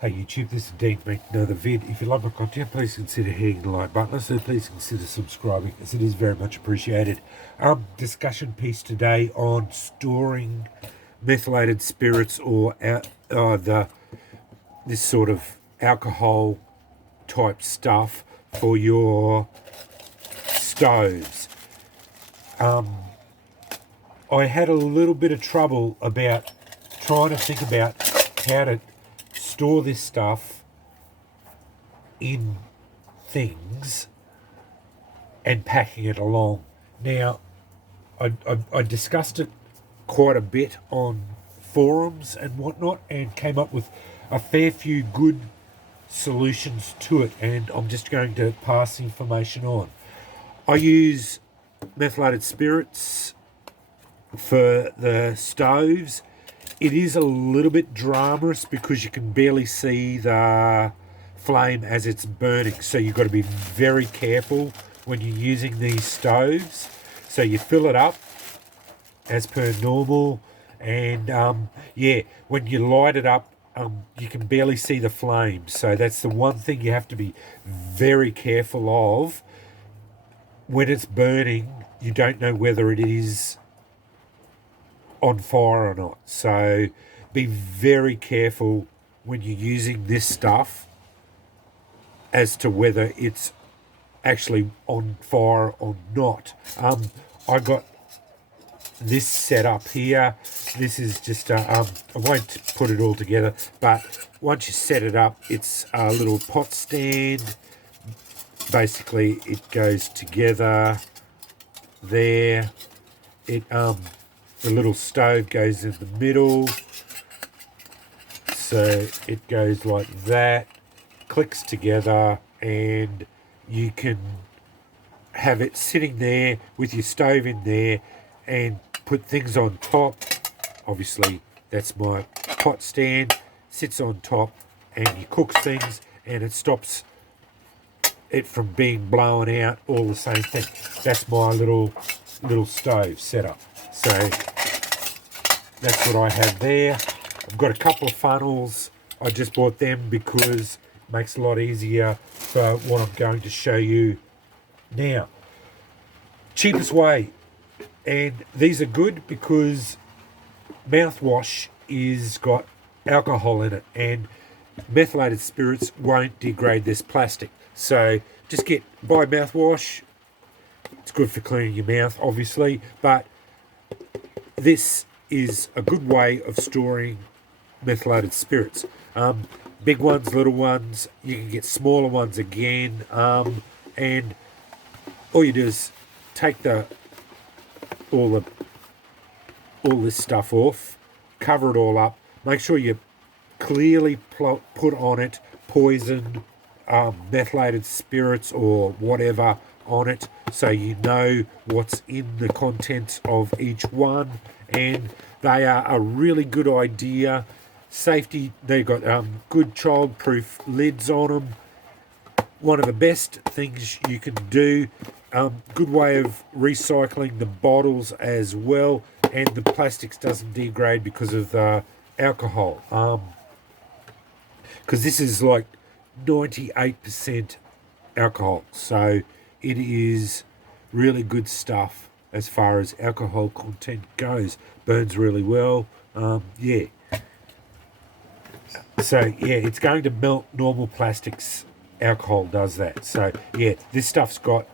Hey YouTube, this is Dean making another vid. If you like my content, please consider hitting the like button. Also, please consider subscribing, as it is very much appreciated. Discussion piece today on storing methylated spirits or this sort of alcohol type stuff for your stoves. I had a little bit of trouble about trying to think about how to store this stuff in things and packing it along. Now, I discussed it quite a bit on forums and whatnot and came up with a fair few good solutions to it, and I'm just going to pass the information on. I use methylated spirits for the stoves. It is a little bit dramatous because you can barely see the flame as it's burning, so you've got to be very careful when you're using these stoves. So you fill it up as per normal, and when you light it up, you can barely see the flame. So that's the one thing you have to be very careful of. When it's burning, you don't know whether it is on fire or not. So be very careful when you're using this stuff as to whether it's actually on fire or not. I got this set up here. This is just I won't put it all together, but once you set it up, it's a little pot stand. Basically it goes together there. The little stove goes in the middle, so it goes like that, clicks together, and you can have it sitting there with your stove in there and put things on top. Obviously that's my pot stand, sits on top, and you cook things and it stops it from being blown out, all the same thing. That's my little stove setup. So that's what I have there. I've got a couple of funnels. I just bought them because it makes it a lot easier for what I'm going to show you now. Cheapest way, and these are good because mouthwash is got alcohol in it, and methylated spirits won't degrade this plastic. So just buy mouthwash. It's good for cleaning your mouth, obviously, but this is a good way of storing methylated spirits. Big ones, little ones, you can get smaller ones again, and all you do is take all this stuff off, cover it all up, make sure you clearly put on it poison, methylated spirits or whatever on it, so you know what's in the contents of each one. And they are a really good idea. Safety, they've got good child-proof lids on them. One of the best things you can do. Good way of recycling the bottles as well, and the plastics doesn't degrade because of the alcohol. Because this is like 98% alcohol, so it is really good stuff as far as alcohol content goes. Burns really well. It's going to melt normal plastics. Alcohol does that. So this stuff's got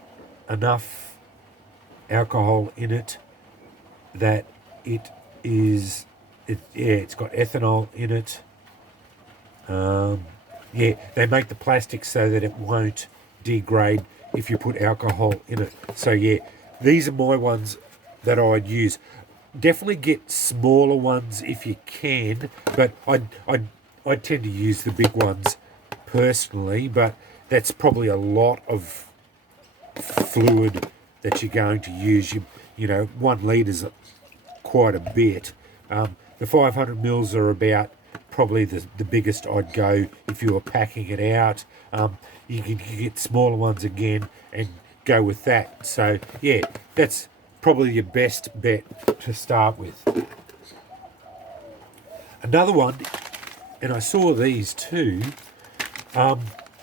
enough alcohol in it that it's got ethanol in it. They make the plastic so that it won't degrade if you put alcohol in it. So these are my ones that I'd use. Definitely get smaller ones if you can, but I tend to use the big ones personally, but that's probably a lot of fluid that you're going to use. You know, 1 litre quite a bit. The 500 mils are about probably the biggest I'd go if you were packing it out. You can get smaller ones again and go with that. So that's probably your best bet to start with. Another one and I saw these too.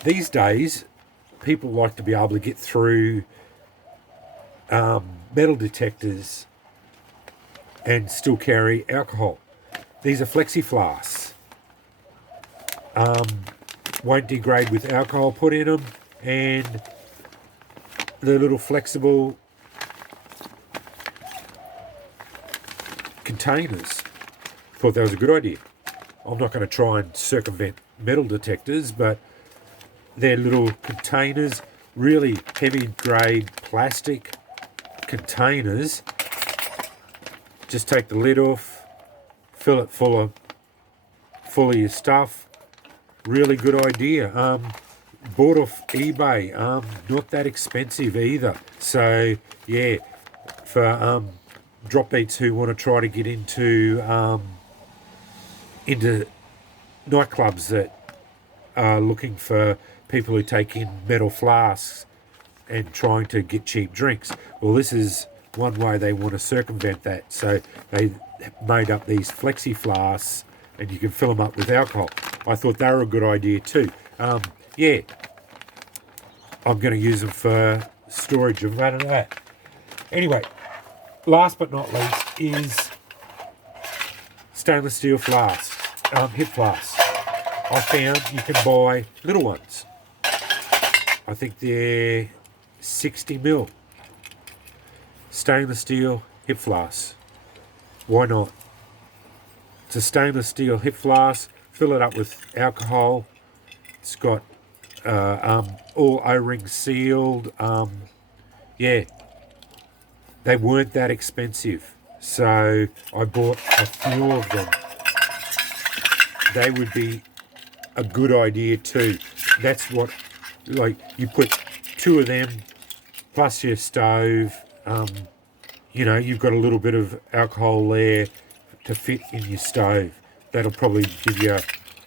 These days, people like to be able to get through metal detectors and still carry alcohol. These are Flexi Flasks. Won't degrade with alcohol put in them, and the little flexible containers. Thought that was a good idea. I'm not going to try and circumvent metal detectors, but they're little containers, really heavy grade plastic containers. Just take the lid off, fill it full of your stuff. Really good idea. Bought off eBay. Not that expensive either. So yeah, for drop beats who want to try to get into nightclubs that are looking for people who take in metal flasks and trying to get cheap drinks. Well, this is one way they want to circumvent that. So they made up these Flexi Flasks, and you can fill them up with alcohol. I thought they were a good idea too. Yeah, I'm going to use them for storage of that. Anyway, last but not least is stainless steel flasks, hip flasks. I found you can buy little ones. I think they're 60 ml. Stainless steel hip flasks. Why not? It's a stainless steel hip flask. Fill it up with alcohol. It's got all O-ring sealed. Yeah, they weren't that expensive, so I bought a few of them. They would be a good idea too. That's what, like, you put 2 of them plus your stove. You know, you've got a little bit of alcohol there to fit in your stove. That'll probably give you,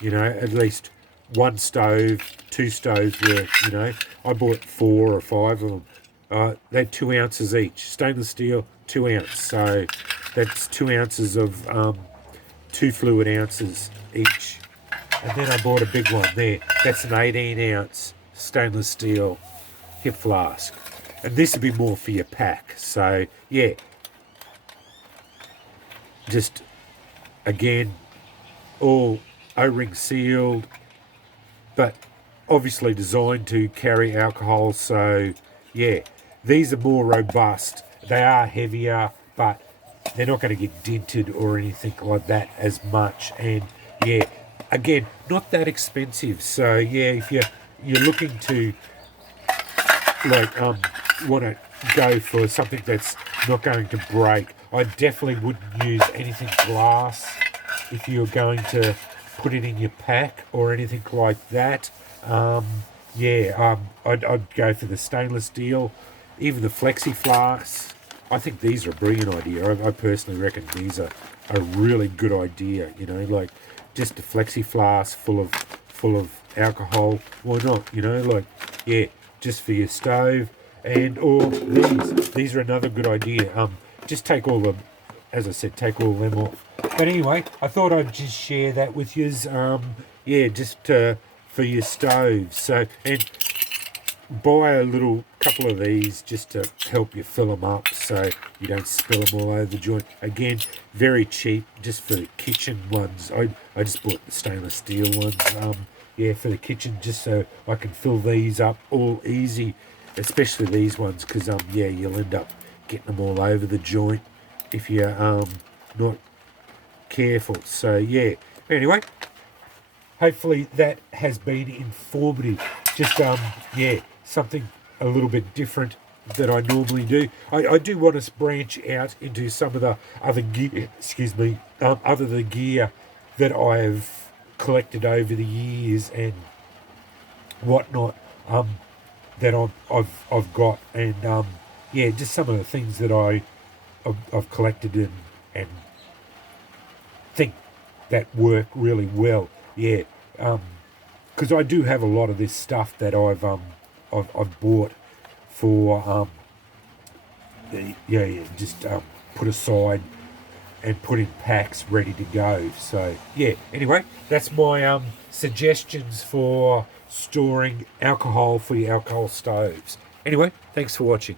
you know, at least 1 stove, 2 stoves worth, you know. I bought 4 or 5 of them. They're 2 ounces each. Stainless steel, 2 ounce. So that's 2 ounces of 2 fluid ounces each. And then I bought a big one there. That's an 18 ounce stainless steel hip flask. And this would be more for your pack. So yeah, just again, all O-ring sealed, but obviously designed to carry alcohol. So yeah, these are more robust. They are heavier, but they're not going to get dented or anything like that as much. And yeah, again, not that expensive. So yeah, if you're looking to like want to go for something that's not going to break, I definitely wouldn't use anything glass if you're going to put it in your pack or anything like that. I'd go for the stainless steel, even the Flexi Flasks. I think these are a brilliant idea. I personally reckon these are a really good idea. You know, like just a Flexi Flask full of alcohol. Why not? You know, like yeah, just for your stove. And or these are another good idea. Just take all them, as I said, take all them off. But anyway, I thought I'd just share that with you. Yeah, just for your stove. So, and buy a little couple of these just to help you fill them up so you don't spill them all over the joint. Again, very cheap, just for the kitchen ones. I just bought the stainless steel ones. Yeah, for the kitchen, just so I can fill these up all easy. Especially these ones, because yeah, you'll end up getting them all over the joint if you're not careful. So yeah, anyway, hopefully that has been informative. Just yeah, something a little bit different that I normally do. I do want to branch out into some of the other gear, other gear that I've collected over the years and whatnot. That I've got, and yeah, just some of the things that I've collected and think that work really well. Yeah, because I do have a lot of this stuff that I've bought for just put aside and put in packs ready to go. So yeah, anyway, that's my suggestions for storing alcohol for your alcohol stoves. Anyway, thanks for watching.